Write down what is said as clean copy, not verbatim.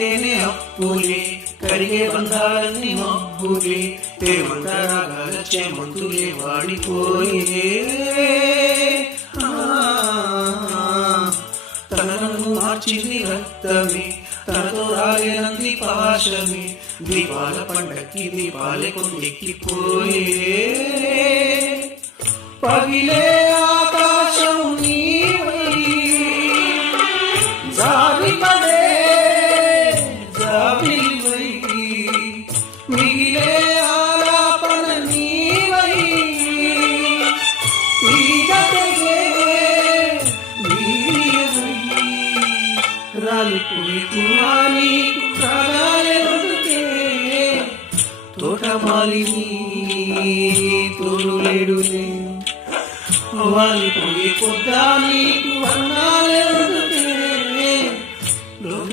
అంటేనే అప్పులే, కరిగే బంధాలన్నీ మబ్బులే, తేమంతరాగాలచ్చే మంతులే వాడిపోయే. తనను మార్చింది రక్తమే, తనతో రాయనంది పాశమే, దీపాల పండక్కి దీపాలే కొండెక్కిపోయే. పగిలే ఆకాశం నీవై, జారిపడే జాబిలివై, మిగిలే ఆలాపన నీవై, ఈగటగే నీవై, రాలిపోయి కూడా నీకు రాగాలే బతుకే. తోటమాలిని తోడులేడులే, వాలిపోయి పొద్దా నీకు వర్ణాలే